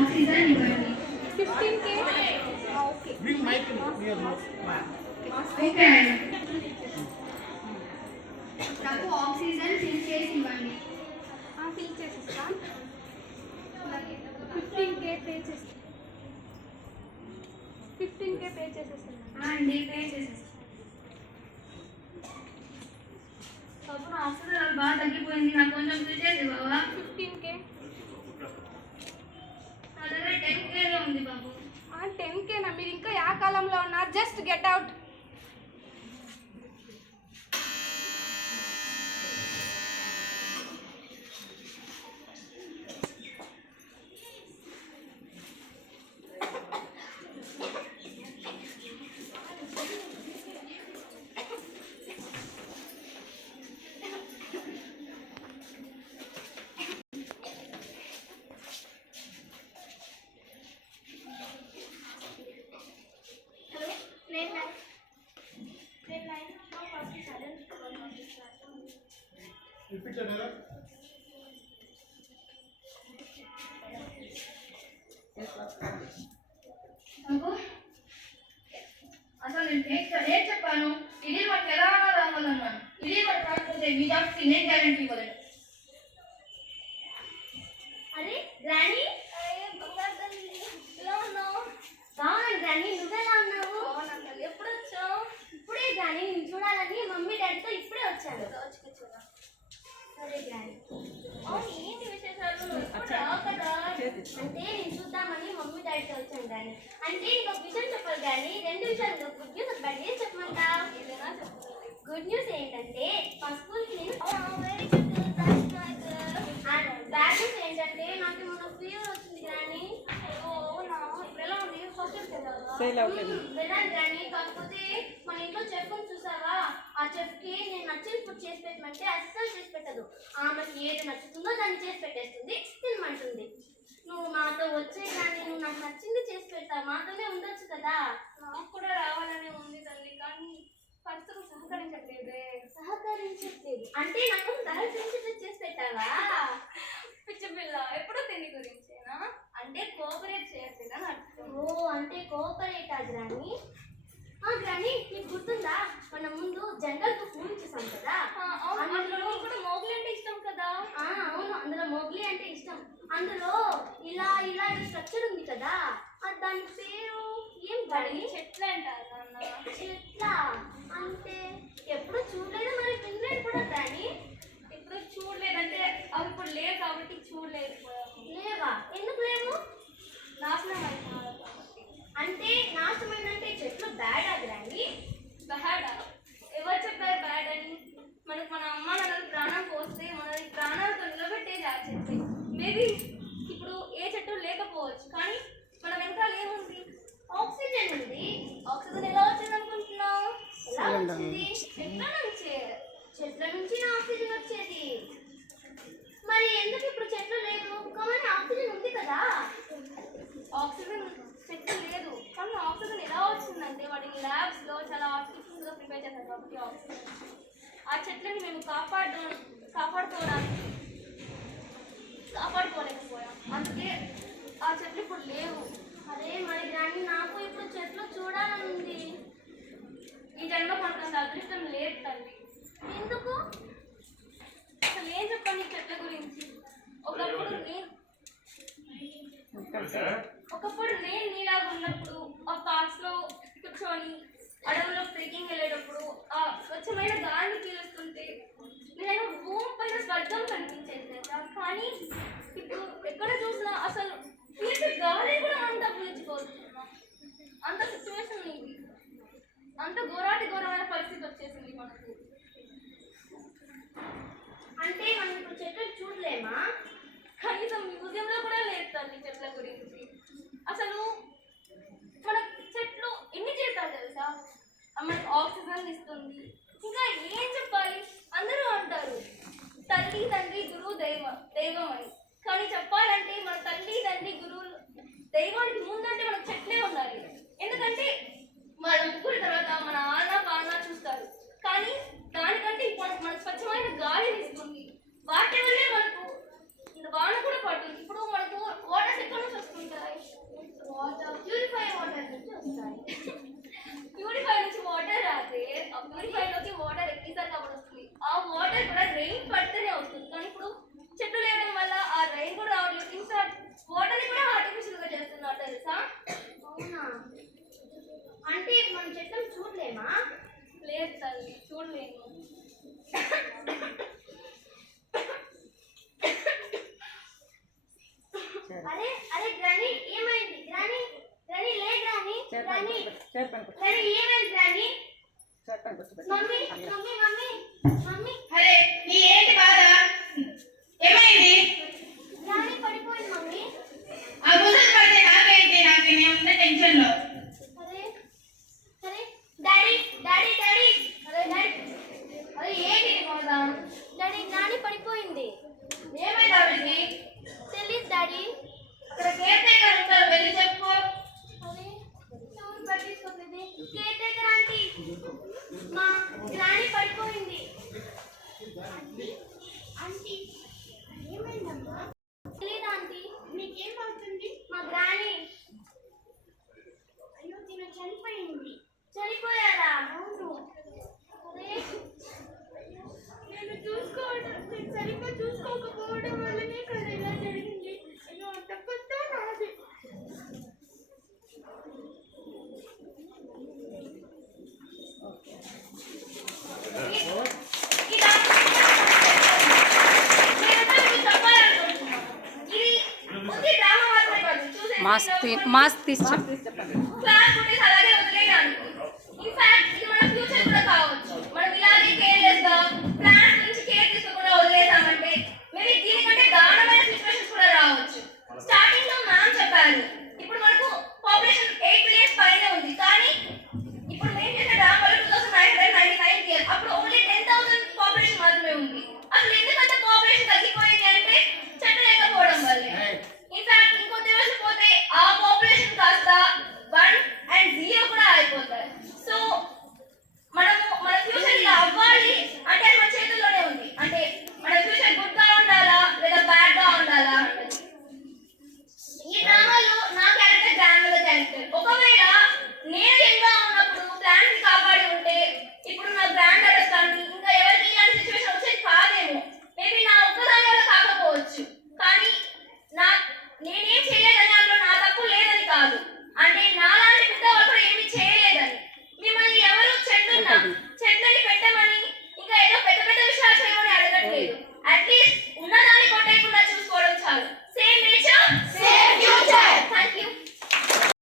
Oxygen ఇవ్వండి. 15K. Okay. Okay నాకు oxygen fill చేసి ఇవ్వండి. ఫిల్ చేసిస్తా. 15K పే చేస్తా. 15K పే చేసేస్తాను అండి. పే చేసేస్తాను. అప్పుడు ఆక్సిజన్ బాగా తగ్గిపోయింది. నాకు కొంచెం ఫిల్ చేసి బాబా. 15K. నా దగ్గర 10K ఉంది బాబు. 10K నా? మీరు ఇంకా యా కాలంలో ఉన్నారు? Just get out. అసలు నేను చెప్పాను ఇది మనకు ఎలా రావాలన్నాను. ఇది మనకు కాకపోతే మీ జాబ్కి నేను గ్యారంటీ ఇవ్వలేదు. అరే గ్రానీ, ఎలా ఉన్నావు? బాగున్నాను గ్రానీ, నువ్వెలా ఉన్నావు? ఎప్పుడు వచ్చావు? ఇప్పుడే గ్రానీ, నేను చూడాలని మమ్మీ డాడీతో ఇప్పుడే వచ్చాను. సరే గ్రానీ. ఏంటి విశేషాలు? ఎప్పుడు రావు కదా. అంటే నేను చూద్దామని మమ్మీ డాడీతో వచ్చాను గ్రానీ. అంటే నీకు ఒక విషయం చెప్పాలి గ్రానీ. 2 విషయాలు, గుడ్ న్యూస్ ఒక బ్యాడ్ న్యూస్ చెప్పమంటా? గుడ్ న్యూస్ ఏంటంటే మా స్కూల్కి నేను బ్యాడ్ న్యూస్ ఏంటంటే నాకు మొన్న ఫీవర్ వచ్చింది గ్రానీ. ఇప్పుడు ఎలా ఉంది? వెళ్ళాను గ్రానీ. కాకపోతే మన ఇంట్లో చెఫ్ చూసావా? ఆ చెఫ్కి నేను నచ్చిన ఫుడ్ చేసి పెట్టమంటే అస్సలు చేసి పెట్టదు. ఆమెకి ఏది నచ్చుతుందో దాన్ని చేసి పెట్టేస్తుంది, తినమంటుంది. నువ్వు మాతో వచ్చే కానీ నువ్వు నాకు నచ్చింది చేసి పెడతావు. మాతోనే ఉండొచ్చు కదా. నాకు కూడా రావాలని ఉంది తల్లి, కానీ పరిస్థితులు సహకరించట్లేదు అంటే నాకు సహకరించట్లేదు చేసి పెట్టావా? పిచ్చి పిల్ల, ఎప్పుడో తిండి గురించేనా? అంటే కోఆపరేట్ చేయట్లేదని అర్థం. ఓ అంటే కోఆపరేట్ గ్రానీ. గ్రానీ నీకు గుర్తుందా మనం ముందు జంగల్ తో ఫోన్ చేసాం కదా? అందులో కూడా మోగ్లీ అంటే ఇష్టం కదా? అవును, అందులో మోగ్లీ అంటే ఇష్టం. అందులో ఇలా ఇలా స్ట్రక్చర్ ఉంది కదా, దాని పేరు ఏం పడి? చెట్లు అంటారు. చెట్ల అంటే ఎప్పుడు చూడలేదు, మరి వినలేదు కూడా గ్రానీ. ఎప్పుడు చూడలేదంటే అవి ఇప్పుడు లేవు కాబట్టి చూడలేదు. లేవా? ఎందుకు లేవు? నాశనం అయిపోవాలి కాబట్టి. అంటే నాశనమైందంటే చెట్లు బ్యాడా గ్రానీ? బ్యాడా? ఎవరు చెప్పారు బ్యాడ్ అని? మనకు మన అమ్మ నాన్నలు ప్రాణం పోస్తే మనది ప్రాణాలతో నిలబెట్టేది ఆ చెట్టు. మేబీ ఇప్పుడు ఏ చెట్టు లేకపోవచ్చు, కానీ మన వెనకాల ఏముంది? ఆక్సిజన్ ఉంది. ఆక్సిజన్ ఎలా వచ్చింది అనుకుంటున్నావు? ఎలా వచ్చింది? చెట్ల నుంచి. చెట్ల నుంచి ఆక్సిజన్ వచ్చేది. మరి ఎందుకు ఇప్పుడు చెట్లు లేదు కానీ ఆక్సిజన్ ఉంది కదా? ఆక్సిజన్ చెట్టు లేదు, కానీ ఆక్సిజన్ ఎలా వచ్చిందంటే వాటిని ల్యాబ్స్ లో చాలా ఆర్టిఫిషియల్ గా ప్రిపేర్ చేస్తారు కాబట్టి ఆక్సిజన్. ఆ చెట్లని మేము కాపాడుకోలేకపోయాం. అందుకే ఆ చెట్లు ఇప్పుడు లేవు. అరే మరి గ్రానీ, నాకు ఇప్పుడు చెట్లు చూడాలని ఉంది. ఈ జన్మ మనకు అదృష్టం లేదు తల్లి. ఎందుకు? అసలు ఏం చెప్పండి చెట్ల గురించి. ఒకప్పుడు నేను నీలాగా ఉన్నప్పుడు ఆ పార్క్స్ లో కూర్చొని అడవుల్లో ట్రెక్కింగ్ వెళ్ళేటప్పుడు ఆ స్వచ్ఛమైన గాలిని పీలుస్తుంటే నేను భూమి పైన స్వర్గం కనిపించేది కదా. కానీ ఇప్పుడు ఎక్కడ చూసినా అసలు పీల్చే గాలి కూడా అంతా పీల్చుకోతున్నాం. అంత సిచ్యువేషన్ ఇది. అంత ఘోరమైన పరిస్థితి వచ్చేసింది మనకు. అంటే మనం ఇప్పుడు చెట్లు చూడలేమా? కనీసం మ్యూజియంలో కూడా లేదు తల్లి చెట్ల గురించి. అసలు మన చెట్లు ఎన్ని చేస్తావు తెలుసా? మనకు ఆక్సిజన్ ఇస్తుంది. ఇంకా ఏం చెప్పాలి? అందరూ అంటారు తల్లి తండ్రి గురువు దైవం అని. కానీ చెప్పాలంటే మన తల్లి తండ్రి గురువు దైవానికి ముందంటే మనకు చెట్లే ఉండాలి. ఎందుకంటే మన ముగ్గురు తర్వాత మన ఆన పాలన చూస్తారు. కానీ దానికంటే మన స్వచ్ఛమైన గాలిని ఇస్తుంది. వాటి వల్లే మనకు వాన కూడా పడుతుంది. ఇప్పుడు మనకు వాటర్ ఎక్కడ నుంచి వస్తుంటారు? అరే అరే గ్రాని ఏమైంది గ్రాని గ్రాని లే గ్రాని గ్రాని గ్రాని ఏమైంది గ్రాని మమ్మీ మమ్మీ మమ్మీ మమ్మీ అరే నీ ఏంటి బాధ? ఏమైంది? గ్రాని పడిపోయింది మమ్మీ. ఆ గుసలు పడితే నాకేంటి? నేను ఉన్న టెన్షన్ లో. అరే అరే డాడీ డాడీ డాడీ అరే డాడీ అరే ఏంటి బాధ? డాడీ గ్రాని పడిపోయింది. ఏమైంది ఆవిడకి? తెలీదు డాడీ. అక్కడ కేర్ టేకర్ ఉంటారు, వెళ్ళి చెప్పు. అరే ఎవరు పట్టించుకోలేదు. కేర్ టేకర్ ఆంటీ మా గ్రాని పడిపోయింది. ఆంటీ ఏమైందమ్మా? తెలీదు ఆంటీ. మీకేం అవుతుంది? మా గ్రాని అయ్యో తిను చనిపోయింది. చనిపోయారా? అవును. అరే నేను సరిగ్గా చూసుకోకపోవడం వల్లనే కదా ఇలా జరిగింది. అయ్యో అంత కొత్త నాది. మాస్క్ తీసి చెప్పు. క్లాస్ ఫుటేజ్ అలాగే వదిలేయడానికి. ఇన్ఫాక్ట్ ఇది మన ఫ్యూచర్ కూడా కావచ్చు. మనం ఇలాగే కేర్ చేస్తాం,